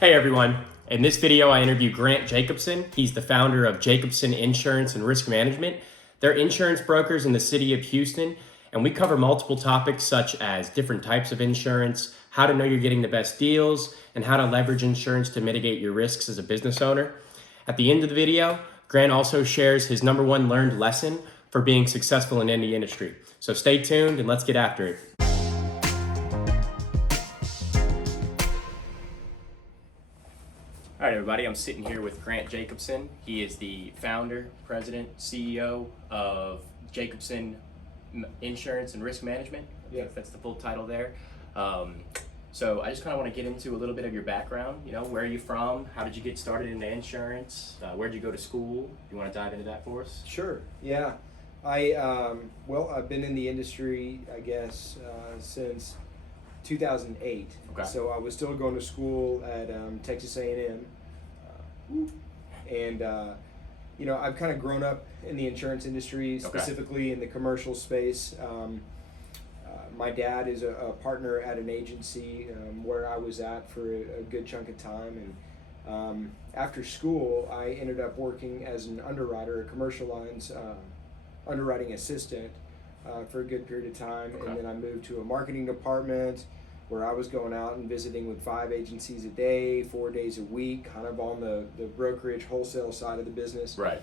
Hey everyone, in this video I interview Grant Jacobson. He's the founder of Jacobson Insurance and Risk Management. They're insurance brokers in the city of Houston, and we cover multiple topics such as different types of insurance, how to know you're getting the best deals, and how to leverage insurance to mitigate your risks as a business owner. At the end of the video, Grant also shares his number one learned lesson for being successful in any industry. So stay tuned and let's get after it. All right, everybody, I'm sitting here with Grant Jacobson. He is the founder, president, CEO of Jacobson Insurance and Risk Management. Yeah. That's the full title there. So I just kind of want to get into a little bit of your background. You know, where are you from? How did you get started into insurance? Where'd you go to school? You want to dive into that for us? Sure. Yeah. I've been in the industry, I guess, since 2008. Okay. So I was still going to school at Texas A&M, and I've kind of grown up in the insurance industry, specifically in the commercial space. My dad is a partner at an agency where I was at for a good chunk of time, and after school I ended up working as an underwriter, a commercial lines underwriting assistant for a good period of time. Okay. And then I moved to a marketing department where I was going out and visiting with 5 agencies a day, 4 days a week, kind of on the brokerage wholesale side of the business. Right.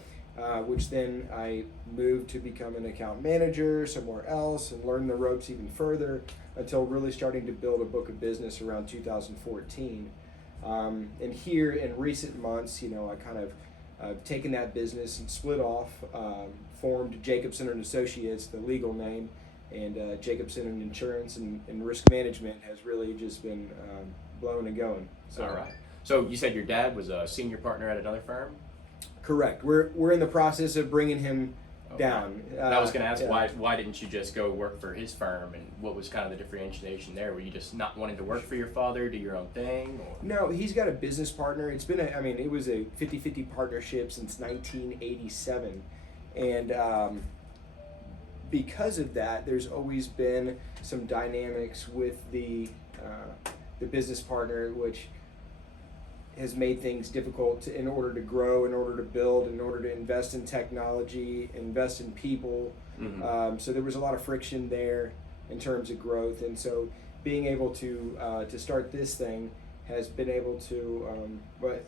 Which then I moved to become an account manager somewhere else and learn the ropes even further until really starting to build a book of business around 2014. And here in recent months, I kind of taken that business and split off, formed Jacobson and Associates, the legal name, and Jacobson and Insurance and Risk Management has really just been blowing and going. So, all right. So you said your dad was a senior partner at another firm? Correct. We're in the process of bringing him down. And I was going to ask, why didn't you just go work for his firm, and what was kind of the differentiation there? Were you just not wanting to work for your father, do your own thing? Or? No, he's got a business partner. It's been it was a 50-50 partnership since 1987, and because of that, there's always been some dynamics with the business partner, which has made things difficult in order to grow, in order to build, in order to invest in technology, invest in people. Mm-hmm. So there was a lot of friction there in terms of growth, and so being able to start this thing has been able to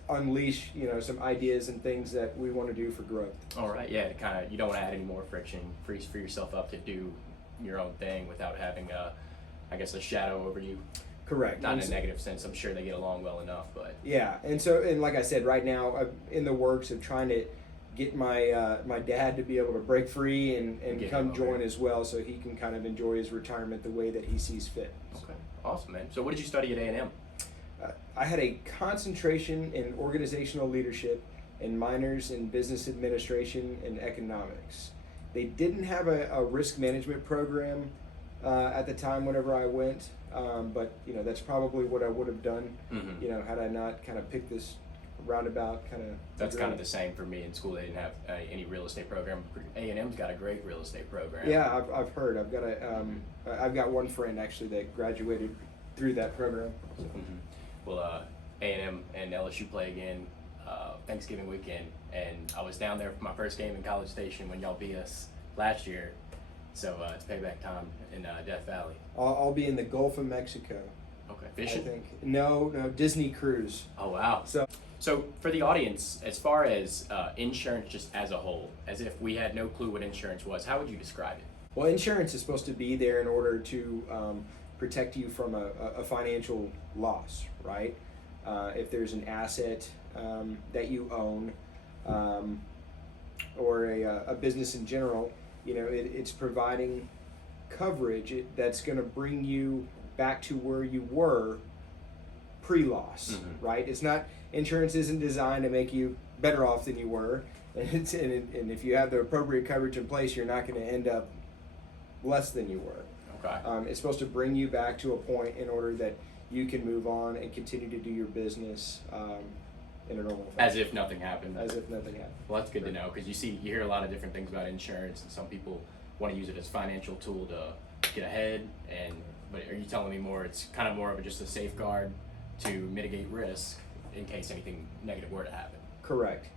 unleash some ideas and things that we want to do for growth. All right, yeah, kind of. You don't want to add any more friction, free yourself up to do your own thing without having a shadow over you. Correct. Not in a negative sense. I'm sure they get along well enough, but yeah. And like I said, right now I'm in the works of trying to get my my dad to be able to break free and come join as well, so he can kind of enjoy his retirement the way that he sees fit. Okay, awesome, man. So what did you study at A&M? I had a concentration in organizational leadership and minors in business administration and economics. They didn't have a risk management program at the time whenever I went, but that's probably what I would have done. Mm-hmm. Had I not kind of picked this roundabout kind of. That's kind of the same for me in school. They didn't have any real estate program. A&M's got a great real estate program. Yeah, I've heard. I've got one friend actually that graduated through that program. So. Mm-hmm. Well, A&M and LSU play again Thanksgiving weekend, and I was down there for my first game in College Station when y'all beat us last year. So it's payback time in Death Valley. I'll be in the Gulf of Mexico. Okay, fishing? I think. No, Disney cruise. Oh, wow. So for the audience, as far as insurance just as a whole, as if we had no clue what insurance was, how would you describe it? Well, insurance is supposed to be there in order to protect you from a financial loss, right? If there's an asset that you own, or a business in general, it's providing coverage that's going to bring you back to where you were pre-loss, mm-hmm. right? Insurance isn't designed to make you better off than you were, and if you have the appropriate coverage in place, you're not going to end up less than you were. Okay. It's supposed to bring you back to a point in order that you can move on and continue to do your business in a normal fashion. As if nothing happened. As if nothing happened. Well, that's good to know, because you hear a lot of different things about insurance, and some people want to use it as a financial tool to get ahead. But are you telling me it's kind of more of just a safeguard to mitigate risk in case anything negative were to happen. Correct.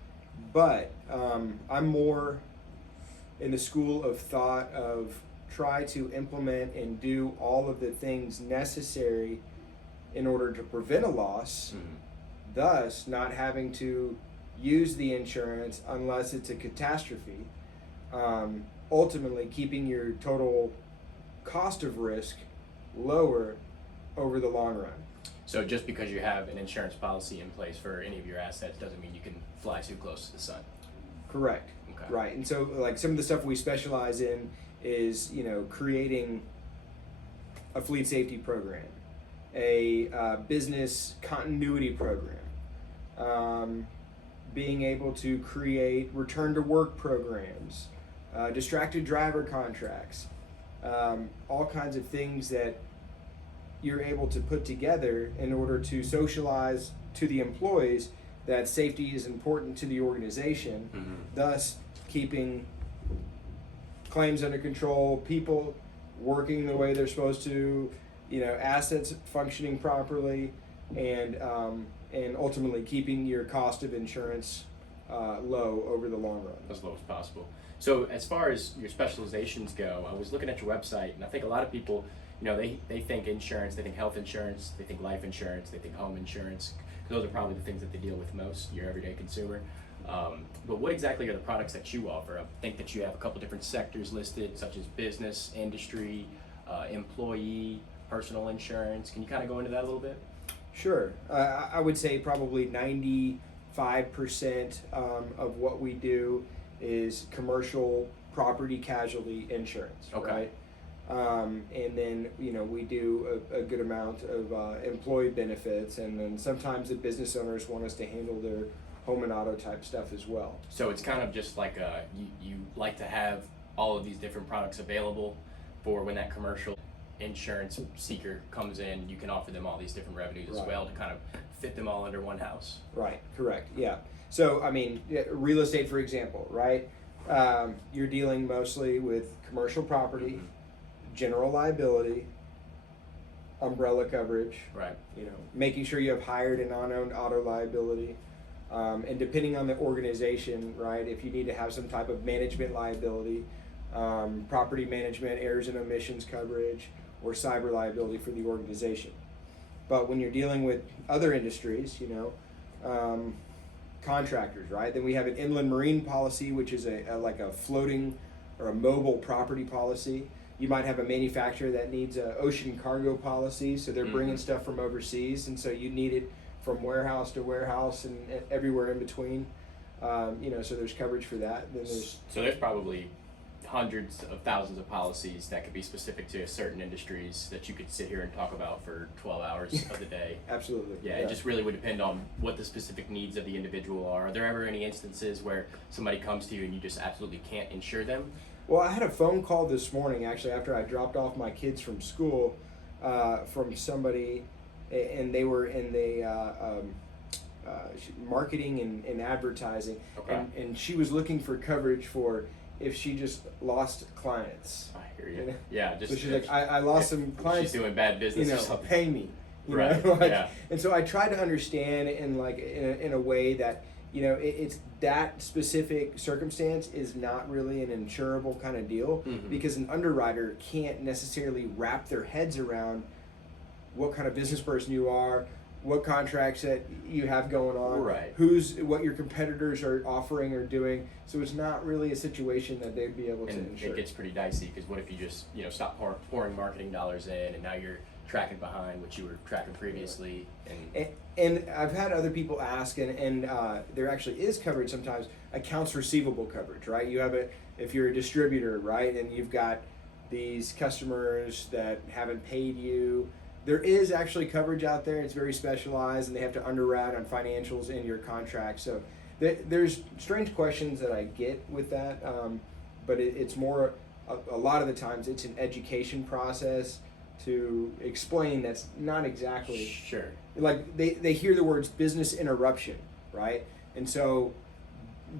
But I'm more in the school of thought of try to implement and do all of the things necessary in order to prevent a loss, thus not having to use the insurance unless it's a catastrophe, ultimately keeping your total cost of risk lower over the long run. So just because you have an insurance policy in place for any of your assets doesn't mean you can fly too close to the sun. Correct. Okay. Right. And so like some of the stuff we specialize in is, creating a fleet safety program, a business continuity program, being able to create return to work programs, distracted driver contracts, all kinds of things that you're able to put together in order to socialize to the employees that safety is important to the organization, thus keeping claims under control, people working the way they're supposed to, assets functioning properly, and ultimately keeping your cost of insurance low over the long run. As low as possible. So as far as your specializations go, I was looking at your website, and I think a lot of people, they think insurance, they think health insurance, they think life insurance, they think home insurance. Those are probably the things that they deal with most, your everyday consumer. But what exactly are the products that you offer? I think that you have a couple different sectors listed, such as business, industry, employee, personal insurance. Can you kind of go into that a little bit? Sure. I would say probably 95% of what we do is commercial property casualty insurance. Okay. Right? And then, we do a good amount of employee benefits, and then sometimes the business owners want us to handle their home and auto type stuff as well. So it's kind of just like you like to have all of these different products available for when that commercial insurance seeker comes in, you can offer them all these different revenues as well to kind of fit them all under one house. Right, correct, yeah. So, real estate, for example, right? You're dealing mostly with commercial property, general liability, umbrella coverage, right? Making sure you have hired and unowned auto liability, and depending on the organization, right? If you need to have some type of management liability, property management, errors and omissions coverage, or cyber liability for the organization. But when you're dealing with other industries, contractors, right? Then we have an inland marine policy, which is like a floating or a mobile property policy. You might have a manufacturer that needs an ocean cargo policy, so they're bringing stuff from overseas, and so you need it from warehouse to warehouse and everywhere in between. So there's coverage for that. Then there's probably hundreds of thousands of policies that could be specific to certain industries that you could sit here and talk about for 12 hours of the day. Absolutely. Yeah, it just really would depend on what the specific needs of the individual are. Are there ever any instances where somebody comes to you and you just absolutely can't insure them? Well, I had a phone call this morning, actually, after I dropped off my kids from school, from somebody, and they were in the marketing and advertising, and she was looking for coverage for if she just lost clients. I hear you. Yeah, just so she's like, I lost some clients. She's doing bad business or something. Pay me. Right. Yeah. And so I tried to understand in a way that it's that specific circumstance is not really an insurable kind of deal, because an underwriter can't necessarily wrap their heads around what kind of business person you are, what contracts that you have going on, right? What your competitors are offering or doing. So it's not really a situation that they'd be able to insure. It gets pretty dicey, because what if you just stop pouring marketing dollars in, and now you're tracking behind what you were tracking previously? And I've had other people ask, and there actually is coverage sometimes, accounts receivable coverage, right? You have if you're a distributor, right, and you've got these customers that haven't paid you. There is actually coverage out there. It's very specialized, and they have to underwrite on financials in your contract. So there's strange questions that I get with that, but it's more, a lot of the times, it's an education process to explain that's not exactly. Sure. Like they hear the words business interruption, right? And so,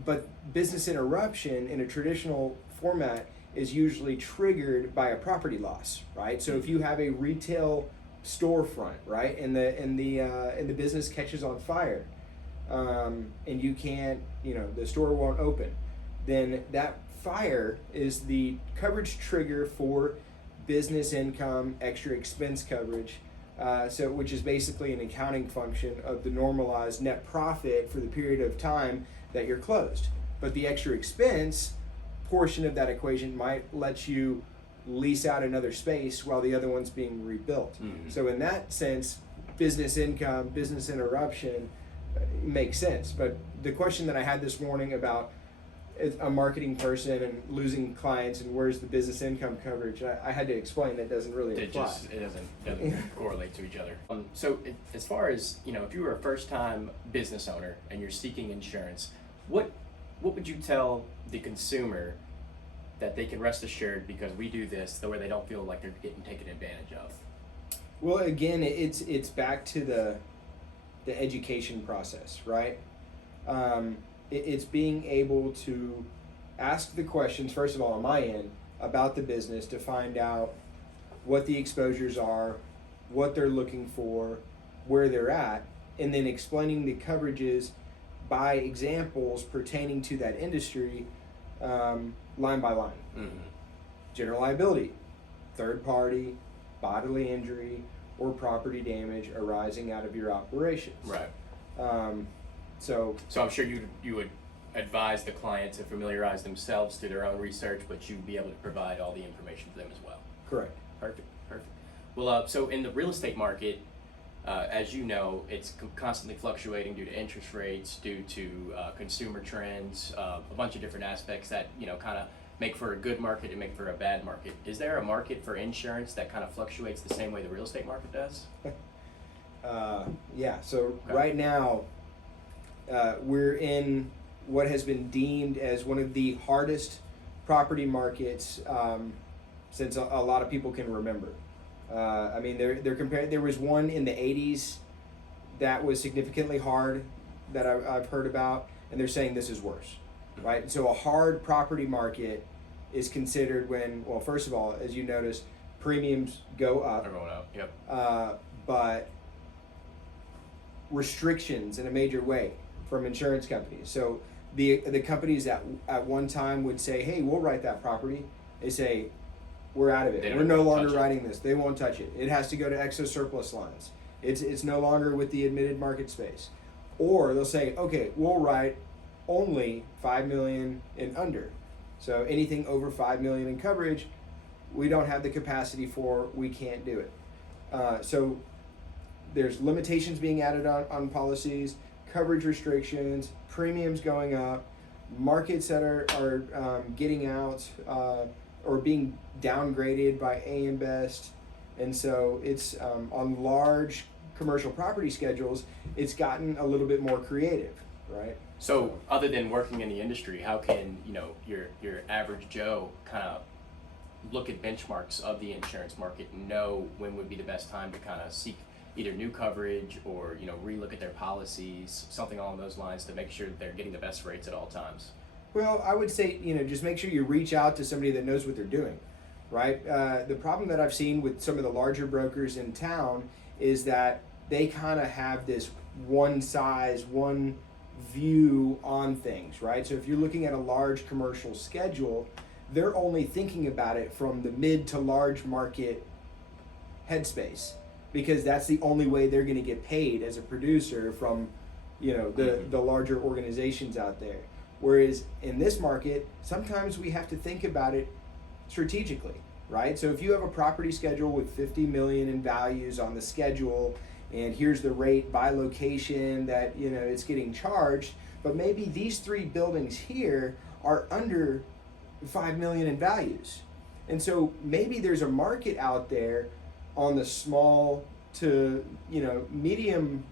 but business interruption in a traditional format is usually triggered by a property loss, right? So if you have a retail storefront, right? And the business catches on fire, and you can't, the store won't open, then that fire is the coverage trigger for business income extra expense coverage. Which is basically an accounting function of the normalized net profit for the period of time that you're closed. But the extra expense portion of that equation might let you lease out another space while the other one's being rebuilt. Mm-hmm. So in that sense, business income, business interruption makes sense. But the question that I had this morning about a marketing person and losing clients and where's the business income coverage, I had to explain that doesn't really apply. It doesn't correlate to each other. As far as, if you were a first-time business owner and you're seeking insurance, what would you tell the consumer that they can rest assured because we do this, where they don't feel like they're getting taken advantage of? Well, again, it's back to the education process, right? It's being able to ask the questions, first of all, on my end, about the business to find out what the exposures are, what they're looking for, where they're at, and then explaining the coverages by examples pertaining to that industry, line by line. Mm-hmm. General liability, third party, bodily injury, or property damage arising out of your operations. Right. So I'm sure you would advise the client to familiarize themselves through their own research, but you'd be able to provide all the information to them as well. Correct. Perfect. Well, so in the real estate market, as you know, it's constantly fluctuating due to interest rates, due to consumer trends, a bunch of different aspects that kind of make for a good market and make for a bad market. Is there a market for insurance that kind of fluctuates the same way the real estate market does? Yeah. So right now, we're in what has been deemed as one of the hardest property markets since a lot of people can remember. I mean, they're comparing. There was one in the 80s that was significantly hard that I've heard about, and they're saying this is worse, right? And so a hard property market is considered when, well, first of all, as you notice, premiums go up. They're going up. Yep. But restrictions in a major way from insurance companies. So the companies that at one time would say, hey, we'll write that property, they say, we're out of it. We're no longer writing this. They won't touch it. It has to go to excess surplus lines. It's no longer with the admitted market space. Or they'll say, okay, we'll write only $5 million and under. So anything over $5 million in coverage, we don't have the capacity for, we can't do it. So there's limitations being added on policies, coverage restrictions, premiums going up, markets that are getting out or being downgraded by AM Best. And so it's on large commercial property schedules, it's gotten a little bit more creative, right? So other than working in the industry, how can your average Joe kind of look at benchmarks of the insurance market and know when would be the best time to kind of seek either new coverage or relook at their policies, something along those lines, to make sure that they're getting the best rates at all times? Well, I would say just make sure you reach out to somebody that knows what they're doing, right? The problem that I've seen with some of the larger brokers in town is that they kind of have this one size, one view on things, right? So if you're looking at a large commercial schedule, they're only thinking about it from the mid to large market headspace, because that's the only way they're going to get paid as a producer from the larger organizations out there. Whereas in this market, sometimes we have to think about it strategically, right? So if you have a property schedule with 50 million in values on the schedule, and here's the rate by location that it's getting charged, but maybe these 3 buildings here are under 5 million in values. And so maybe there's a market out there on the small to medium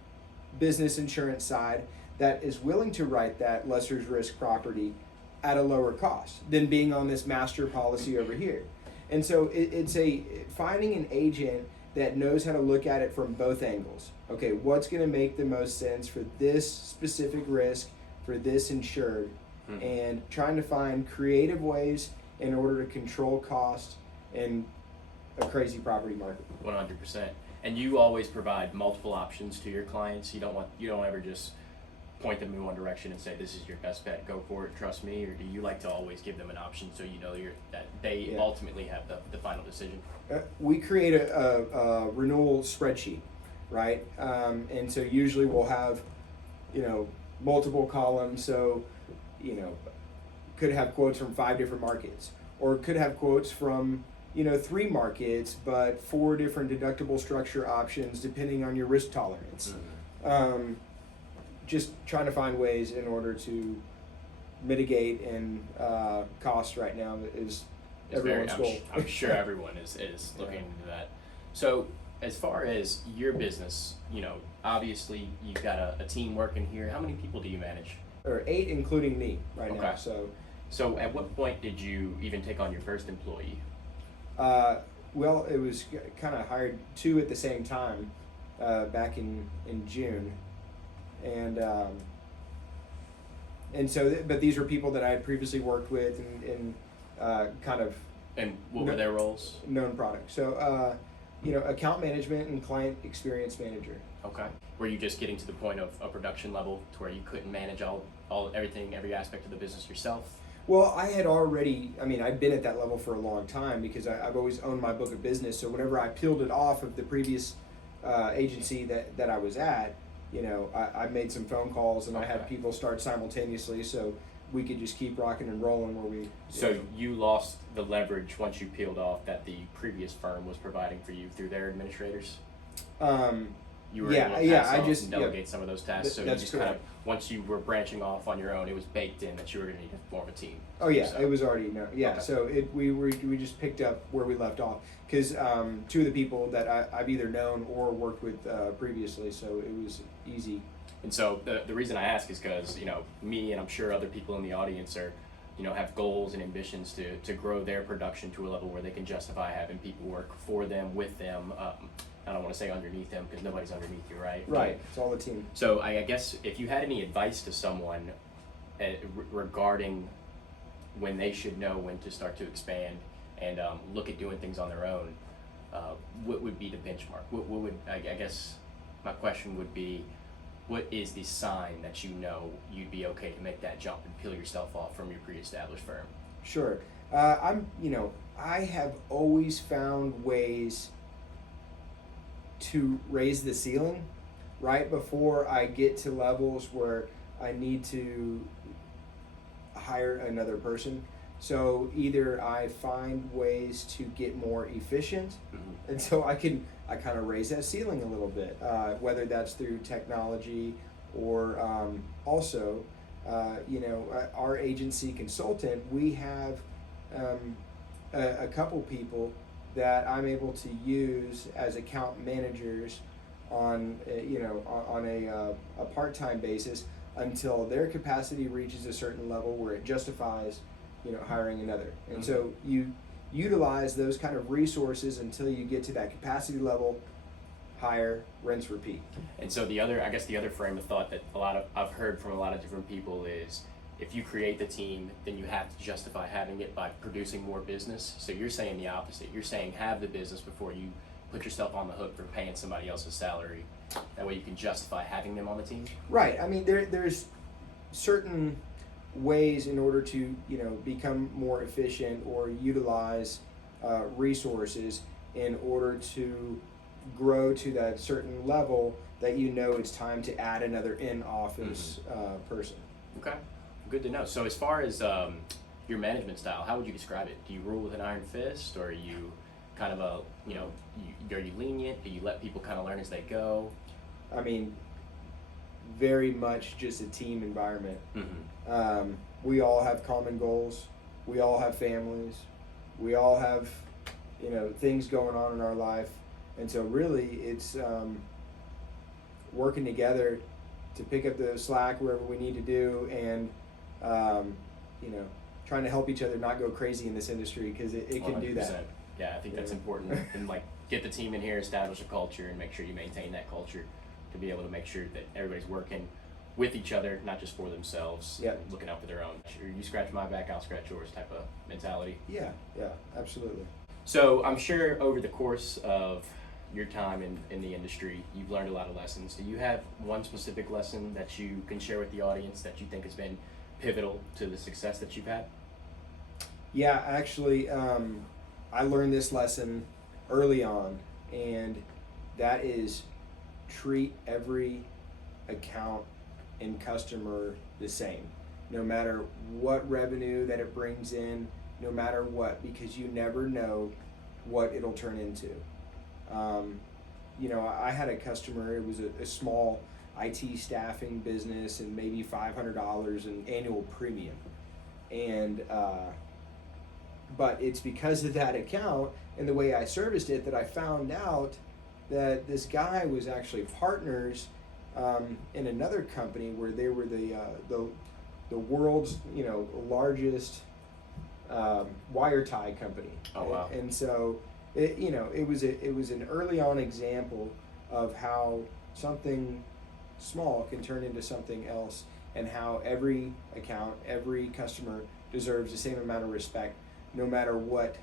business insurance side that is willing to write that lesser's risk property at a lower cost than being on this master policy over here. And so it's finding an agent that knows how to look at it from both angles. Okay, what's going to make the most sense for this specific risk for this insured, and trying to find creative ways in order to control cost in a crazy property market. 100%. And you always provide multiple options to your clients. You don't ever just point them in one direction and say, this is your best bet, go for it, trust me? Or do you like to always give them an option so you know that they ultimately have the final decision? We create a renewal spreadsheet, right? And so usually we'll have, multiple columns. So, could have quotes from 5 different markets, or could have quotes from 3 markets, but 4 different deductible structure options depending on your risk tolerance. Just trying to find ways in order to mitigate and cost right now is everyone's goal. I'm sure everyone is looking into that. So as far as your business, obviously you've got a team working here. How many people do you manage? Or 8, including me right now. So at what point did you even take on your first employee? Well, it was kind of hired 2 at the same time back in June. And so, but these were people that I had previously worked with and kind of. And what were their roles? Known products. So, account management and client experience manager. Okay. Were you just getting to the point of a production level to where you couldn't manage every aspect of the business yourself? Well, I'd been at that level for a long time because I've always owned my book of business. So whenever I peeled it off of the previous agency that I was at, I made some phone calls and I had people start simultaneously so we could just keep rocking and rolling where we... So you lost the leverage once you peeled off that the previous firm was providing for you through their administrators? You were able to pass off and delegate some of those tasks. So you just kind of, once you were branching off on your own, it was baked in that you were going to need to form a team. Oh yeah, it was already known. Yeah, okay. So we just picked up where we left off because 2 of the people that I've either known or worked with previously, so it was easy. And so the reason I ask is because me and I'm sure other people in the audience are have goals and ambitions to grow their production to a level where they can justify having people work for them, with them. I don't want to say underneath them because nobody's underneath you, right? Right, it's all the team. So I guess if you had any advice to someone regarding when they should know when to start to expand and look at doing things on their own, what would be the benchmark? What would I guess my question would be, what is the sign that you'd be okay to make that jump and peel yourself off from your pre-established firm? Sure. I have always found ways to raise the ceiling right before I get to levels where I need to hire another person. So either I find ways to get more efficient, and so I kind of raise that ceiling a little bit, whether that's through technology or also, our agency consultant, we have a couple people that I'm able to use as account managers on a part-time basis until their capacity reaches a certain level where it justifies hiring another. And so you utilize those kind of resources until you get to that capacity level, hire, rinse, repeat. And so the other frame of thought that I've heard from a lot of different people is, if you create the team, then you have to justify having it by producing more business. So you're saying the opposite. You're saying have the business before you put yourself on the hook for paying somebody else's salary. That way you can justify having them on the team. Right. I mean, there's certain ways in order to become more efficient or utilize resources in order to grow to that certain level that it's time to add another in-office person. Okay. Good to know. So as far as your management style, how would you describe it? Do you rule with an iron fist, or are you kind of are you lenient? Do you let people kind of learn as they go? I mean, very much just a team environment. We all have common goals. We all have families. We all have, things going on in our life. And so really it's working together to pick up the slack wherever we need to do, and trying to help each other not go crazy in this industry, because it can 100%. Do that. Yeah, I think that's important. And get the team in here, establish a culture, and make sure you maintain that culture to be able to make sure that everybody's working with each other, not just for themselves, looking out for their own. You scratch my back, I'll scratch yours type of mentality. Yeah, absolutely. So I'm sure over the course of your time in the industry, you've learned a lot of lessons. Do you have one specific lesson that you can share with the audience that you think has been pivotal to the success that you've had? Yeah, actually, I learned this lesson early on, and that is treat every account and customer the same, no matter what revenue that it brings in, no matter what, because you never know what it'll turn into. I had a customer, it was a small IT staffing business and maybe $500 in annual premium. And, but it's because of that account and the way I serviced it that I found out that this guy was actually partners in another company where they were the world's largest wire tie company. Oh wow! And so it was an early on example of how something small can turn into something else, and how every account, every customer deserves the same amount of respect, no matter what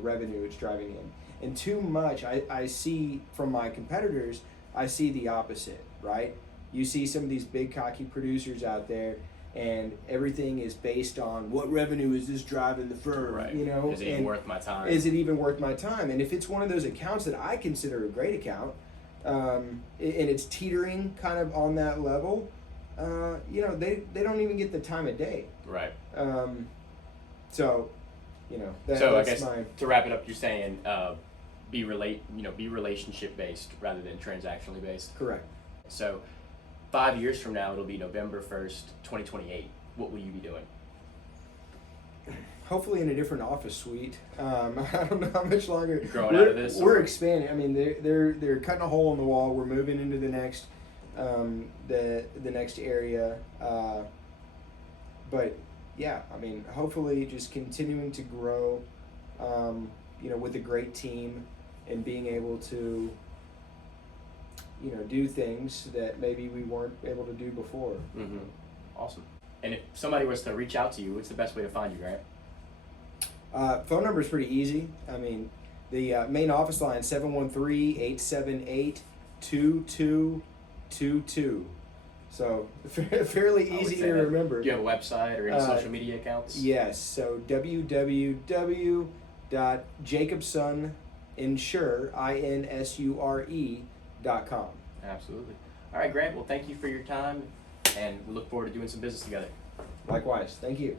revenue it's driving in. And too much, I see from my competitors, I see the opposite, right? You see some of these big cocky producers out there, and everything is based on what revenue is this driving the firm, Right. Is it even and worth my time? is it even worth my time? And if it's one of those accounts that I consider a great account, and it's teetering kind of on that level, they don't even get the time of day. Right. So, So I that's guess to wrap it up, you're saying be relationship based rather than transactionally based. Correct. So 5 years from now, it'll be November 1st, 2028. What will you be doing? Hopefully in a different office suite. I don't know how much longer. You're growing out of this? We're expanding. I mean, they're cutting a hole in the wall. We're moving into the next the next area. But yeah, I mean, hopefully just continuing to grow, with a great team and being able to, do things that maybe we weren't able to do before. Mm-hmm. Awesome. And if somebody was to reach out to you, what's the best way to find you, Grant? Phone number is pretty easy. I mean, the main office line, 713-878-2222. So fairly easy to remember. Do you have a website or any social media accounts? Yes. So www.jacobsoninsure.com. Absolutely. All right, Grant. Well, thank you for your time, and we look forward to doing some business together. Likewise. Thank you.